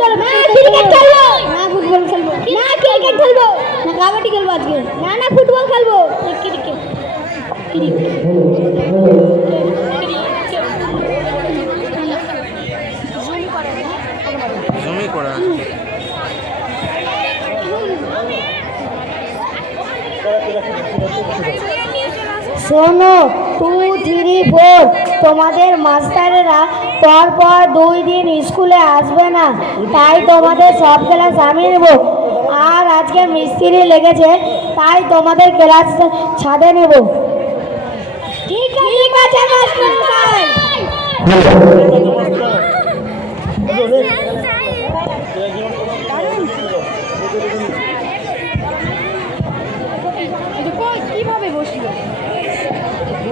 চলো না ক্রিকেট খেলব। না ফুটবল খেলব। না ক্রিকেট খেলব। না কাবাডি খেলব আজকে। না না ফুটবল খেলব। ক্রিকেট জমি করা। শোনো টু থ্রি ফোর তোমাদের মাস্টারেরা পরপর দুই দিন স্কুলে আসবে না। তাই তোমাদের সব ক্লাস আমি নেব। আর আজকে মিস্ত্রি লেগেছে তাই তোমাদের ক্লাস ছাদে নেব। ঠিক আছে ঠিক আছে মাস্টার কীভাবে বসল?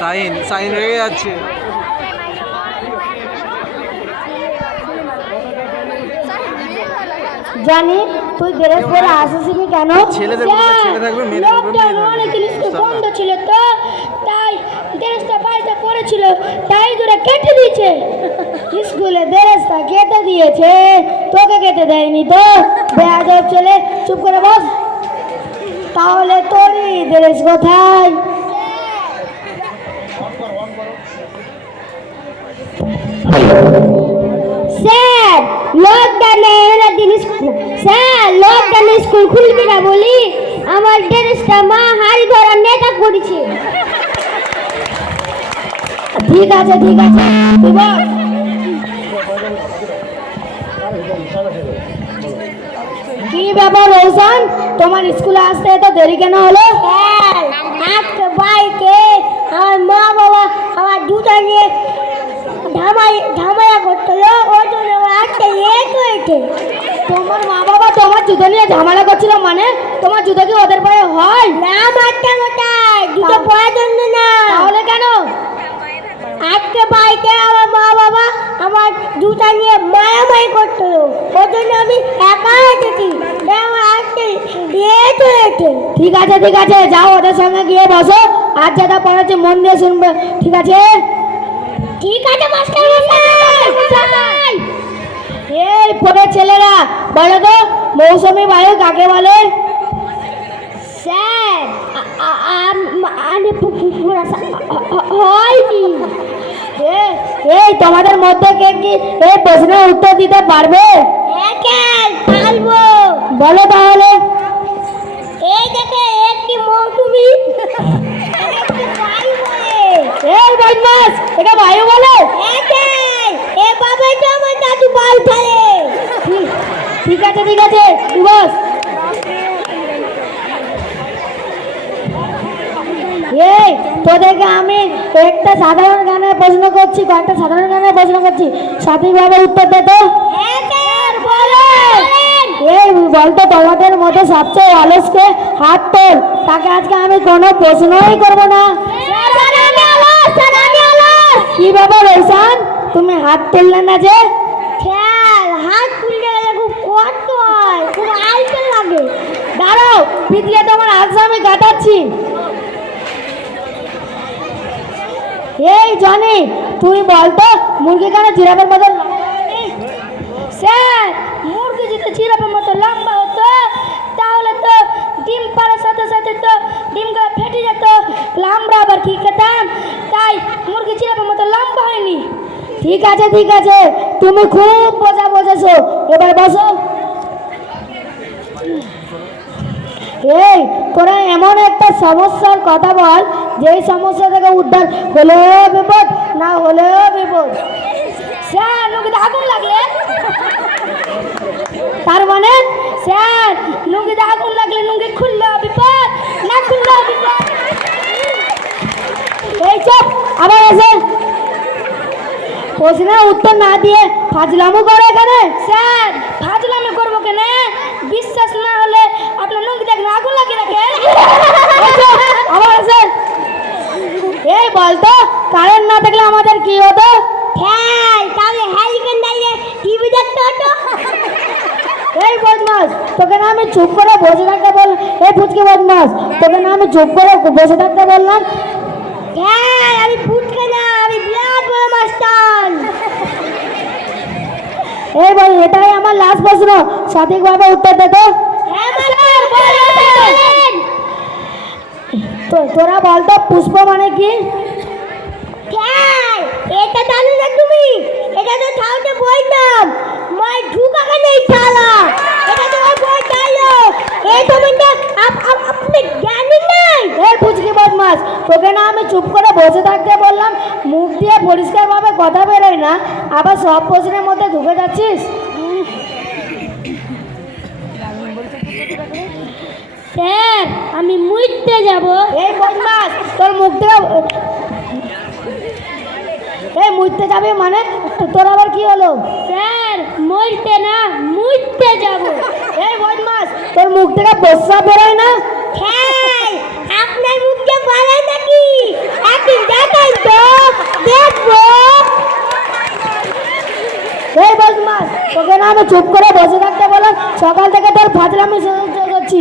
সাইন সাইন রেগে যাচ্ছে। জানি তুই ড্রেস পরে আসিসনি কেন? ছেলেদের ছেলে থাকবে, মেয়েদের লকডাউন। অনেক জিনিস বন্ধ ছিল তো তাই ড্রেসটা বাড়িতে পড়েছিল তাই দূরে কেটে দিয়েছে। স্কুলে ড্রেসটা কেটে দিয়েছে তোকে কেটে দেয়নি তো। বেয়াদব ছেলে চুপ করে বস। তাহলে তোরই ড্রেস কোথায়? স্যার লকডাউনে এরা জিনিস স্যার লকডাউনে স্কুল খুলবে না বলি? আমার ড্রেসটা মা হাড়ি ধরার নেতা করেছে। ঠিক আছে ঠিক আছে কি ব্যাপার, রোশন? তোমার স্কুলে আসতে এত দেরি কেন হলো? আজকে বাইকে আমার মা বাবা আমার জুতা নিয়ে ঝামাই ঝামেলা করছিল ওই জন্য আজকে লেট হয়েছে। তোমার মা বাবা তোমার জুতো নিয়ে ঝামেলা করছিল মানে? তোমার জুতো কি ওদের পায়ে হয়? না মারটা মোটাই জুতো পরার জন্য না। তাহলে কেন? আজকে বাড়িতে আমার মা বাবা আমার জুতা নিয়ে মারামারি করছিল ওই জন্য আমি একা এসেছি তাই আমার আজকে হয়েছে ঠিক আছে ঠিক আছে যাও ওদের সঙ্গে গিয়ে বসো। আর যেটা পড়াচ্ছে মন দিয়ে শুনবে। ঠিক আছে? ঠিক আছে মাস্টার মশাই। এই পড়ে ছেলেরা বলো তো মৌসুমি বায়ু কাকে বলে? স্যার আমি হয়নি। এই তোমাদের মধ্যে কে কি এই প্রশ্নের উত্তর দিতে পারবে? পারব। বলো তাহলে। এই দেখে একটি মৌসুমি। এই বদমাস এটা বায়ু বলে? এ তো আমার দাদু বাল ফেলে। ঠিক আছে ঠিক আছে বস এই তোদেরকে আমি একটা সাধারণ গানের প্রশ্ন করছি কয়েকটা সাধারণ গানের প্রশ্ন করছি। সঠিকভাবে উত্তর দে তো। এই বলতো তোমাদের মধ্যে সবচেয়ে অলসকে হাত তোল। তাকে আজকে আমি কোনো প্রশ্নই করব না। কি ব্যাপার ঐশান তুমি হাত তুললে না যে? হাত তুললে খুব কষ্ট হয় খুব আলতে লাগে। দাঁড়াও পিটিয়ে তোমার আজ আমি এই জনি তুই বলতো মুরগি কেন জিরাফের হয়নি? স্যার মুরগি যদি জিরাফের মতো লম্বা হতো তাহলে তো ডিম পাড়ার সাথে সাথে তো ডিমগুলো ফেটে যেত আমরা আবার কি খেতাম তাই মুরগি জিরাফের মতো লম্বা হয়নি ঠিক আছে ঠিক আছে। তুমি খুব বোঝা বোঝেছো এবার বসো। এই, তোরা এমন একটা সমস্যার কথা বল, যেই সমস্যা থেকে উদ্ধার হলেও বিপদ, না হলেও বিপদ। স্যার লুঙ্গিতে আগুন লাগলে তার মানে স্যার লুঙ্গিতে আগুন লাগলে লুঙ্গি খুললো বিপদ, না খুললো বিপদ? এই চপ, আবার এসে প্রশ্নের উত্তর না দিয়ে ফাজলামো করে এখানে। স্যার ফাজলামো করব কেন? বিশ্বাস না হলে আপনার নখ দেখেন আগুন লাগিয়ে রাখে আবার স্যার এই বলতো কারেন্ট না থাকলে আমাদের কি হতো? হ্যাঁ তাহলে হেলিকন দাঁড়িয়ে টিভি দেখতে হতো। এই বদমাস তোকে না আমি চুপ করে বসে থাকতে বল এই ফুচকে বদমাস তোকে না আমি চুপ করে বসে থাকতে বললাম। হ্যাঁ আমি না আমি বিরাট এই বল এটাই আমার লাস্ট প্রশ্ন। সঠিকভাবে উত্তর দে তো। তো তোরা বলতো পুষ্প মানে কি? এটা জানো না তুমি? এটা তো তাহলে বললাম মই ঢুকাকে নেই চালা এটা তো বই চাইলো এই তো আপ আপ আপনি জানি নাই? এই পুচকি বদমাস তোকে না আমি চুপ করে বসে থাকতে বললাম মুখ দিয়ে পরিষ্কারভাবে কথা বেরোয় না। আবার সব প্রশ্নের মধ্যে ঢুকে যাচ্ছিস? স্যার আমি মুইতে যাব। এই বদমাস তোর মুখ থেকে এই মুইতে যাবে মানে? তোর আবার কি হলো? স্যার মরতে না মুইতে যাব। এই বদমাস তোর মুখ থেকে প্রস্রাব বেরোয় না? হ্যাঁ আপনার মুখ দিয়ে বলে নাকি একদিন দেখাই তো দেখব এই বদমাস তোকে না আমি চুপ করে বসে থাকতে বলো সকাল থেকে তোর ফাজলামি করছি।